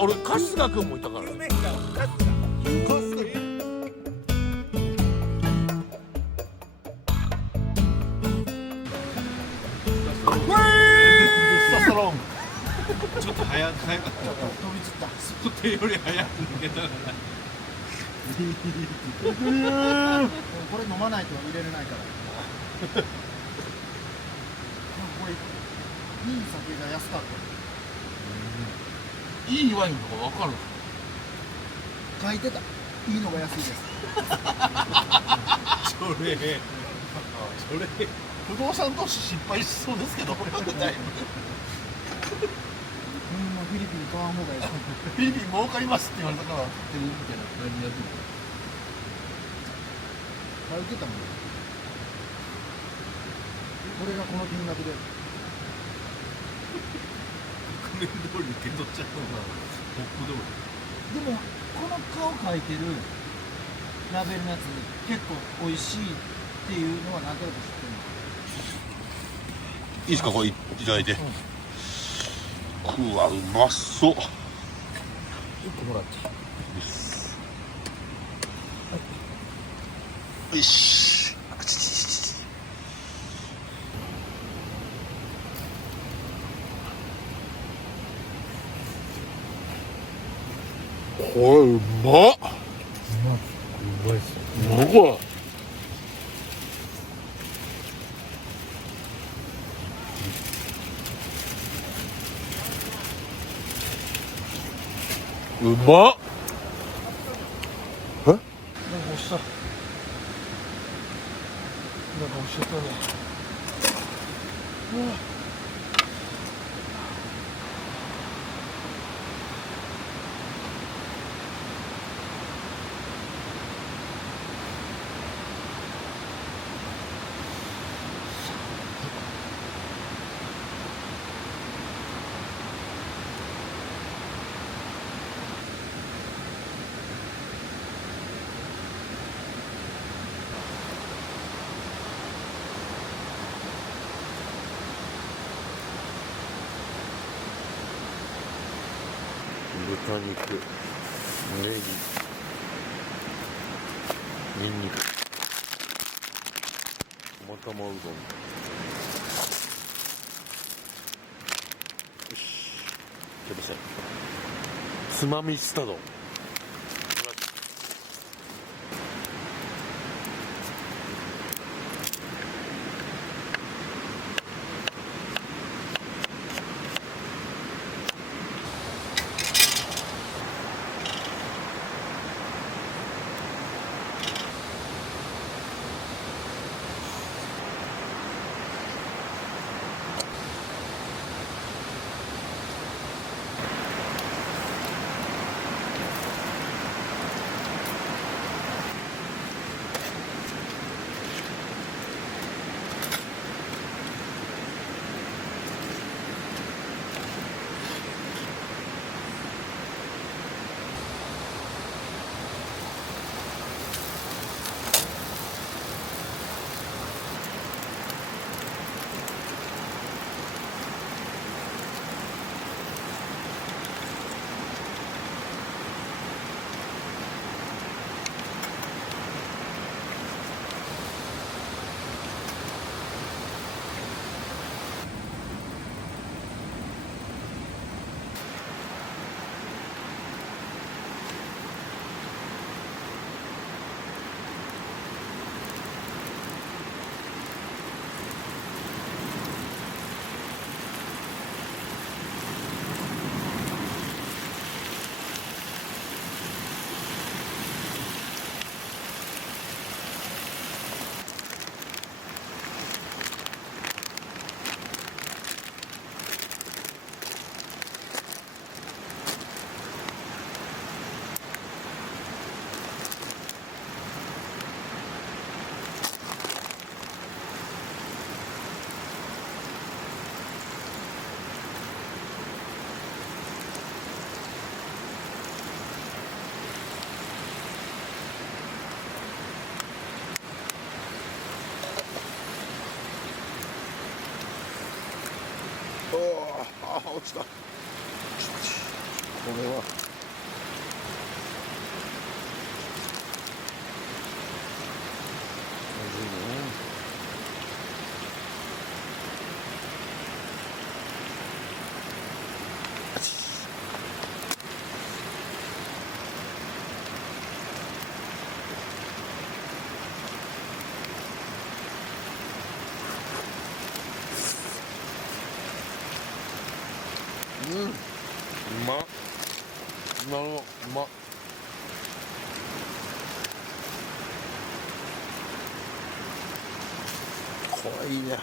俺春日君もいたからね。夢が春日ちょっと早かった。飛び散った。想定より早く抜けたから。これ飲まないと入れれないから。これいい酒が安かった。いいワインとかわかる。書いてた。いいのが安いです。それ不動産投資失敗しそうですけど。フィリピン買わん方がいい。フィリピン儲かりますって言われたから買ってるみたいな感じやってる。書いてたもん。これがこの金額で。額面通り受け取っちゃうのがポップ通り。でもこの顔書いてるラベルのやつ結構美味しいっていうのは何となく知ってるの。いいですか、これいただいて。うわ、うまそう。1個もらっちゃう。よし。これうまっ。うまいっす。なんこれ。うまっ。なんか押した。なんか押しちゃったね。うわ。豚肉、ネギ、ニンニク、釜玉うどん。よし、出ません。つまみスタ丼。あ、落ちた。れはまずいね。うん、うまっ。なるほど、うまっ。これいいね。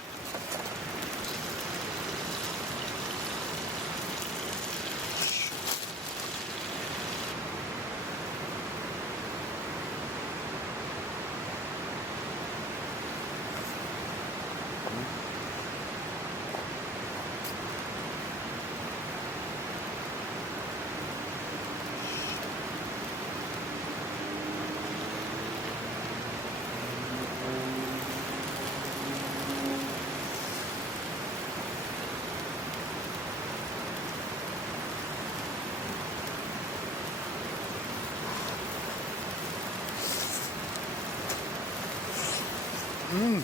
うん。う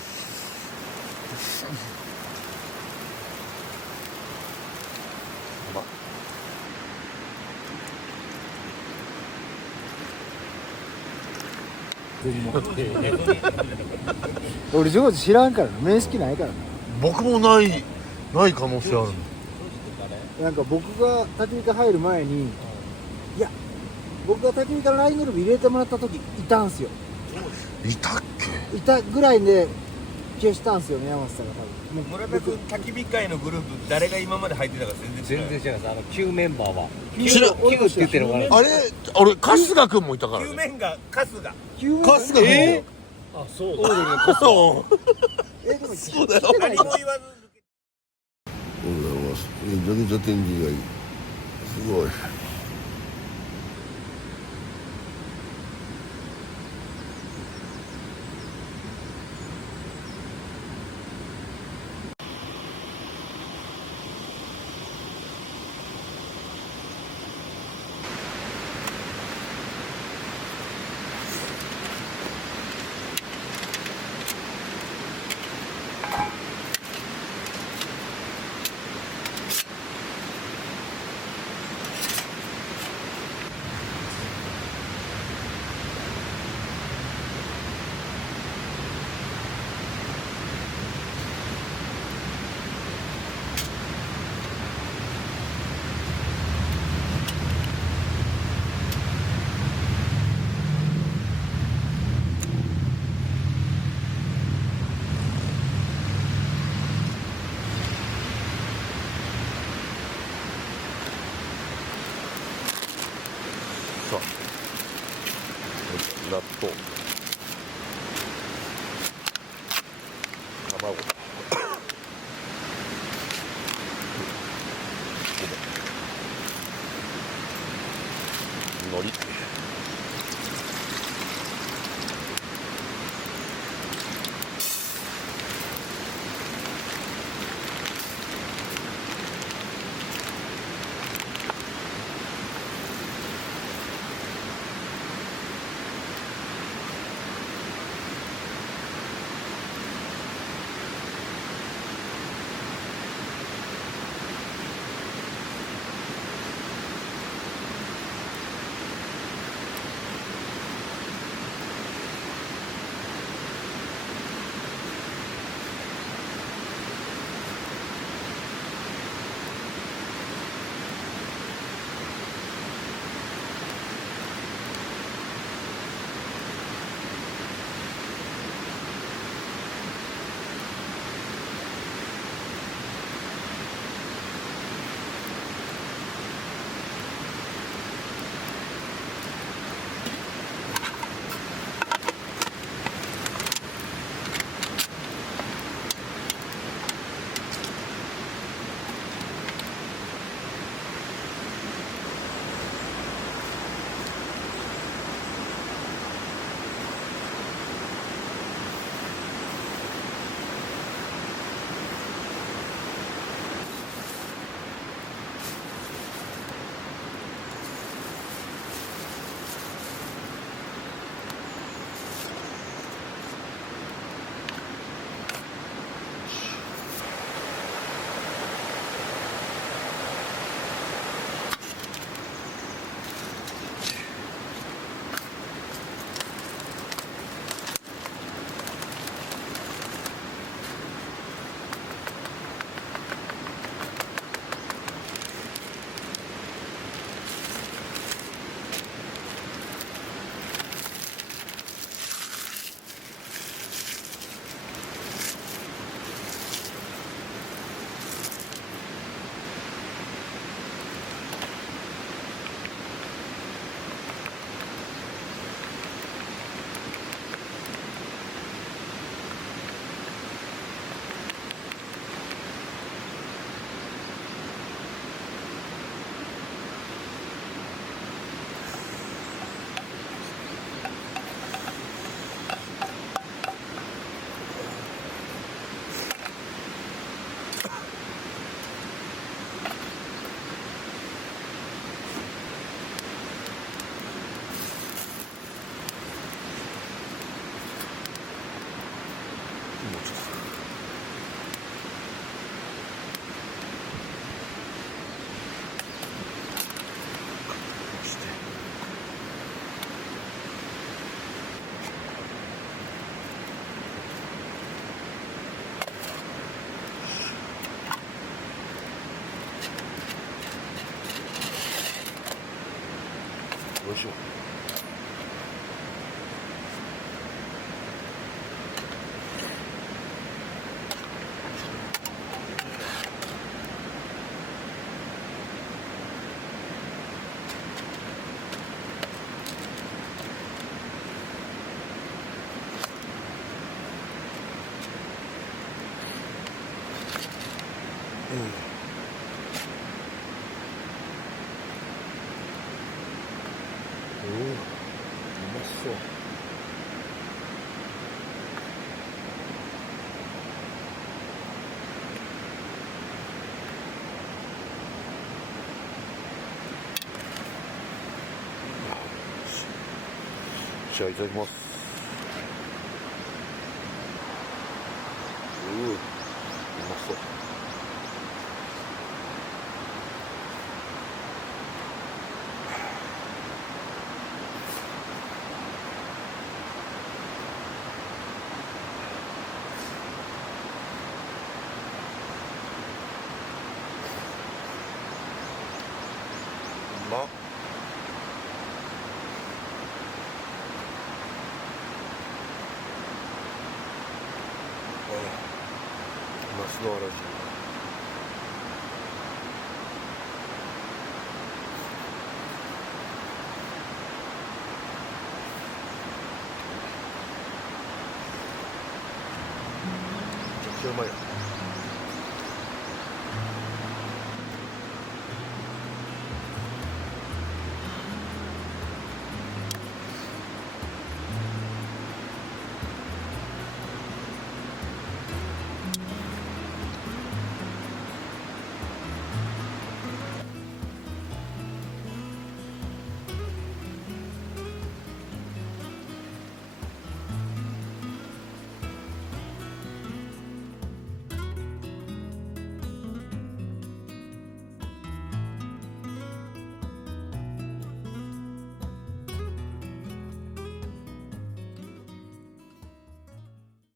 まっ。俺ジョージ知らんからな、面識ないからな。僕もない可能性ある。なんか僕が焚き火入る前に、いや僕が焚き火から LINE グループ入れてもらった時いたんすよ。いたっけ？いたぐらいで消したんすよね、山本さんが多分。村田君焚き火会のグループ誰が今まで入ってたか全然違う。違います。旧メンバーは知らん。旧って言ってるのかな。あれ俺春日君もいたからね。旧面が春日。春日君。あ、そうそう。でもそうだよ。何も言わず。おはようございます。めちゃくちゃ天気がいい。すごい。もうちょっとしてよいしょ。うまそう。じゃあいただきます。うまそう。うまっ。ナスのあら汁。めちゃくちゃうまいよ。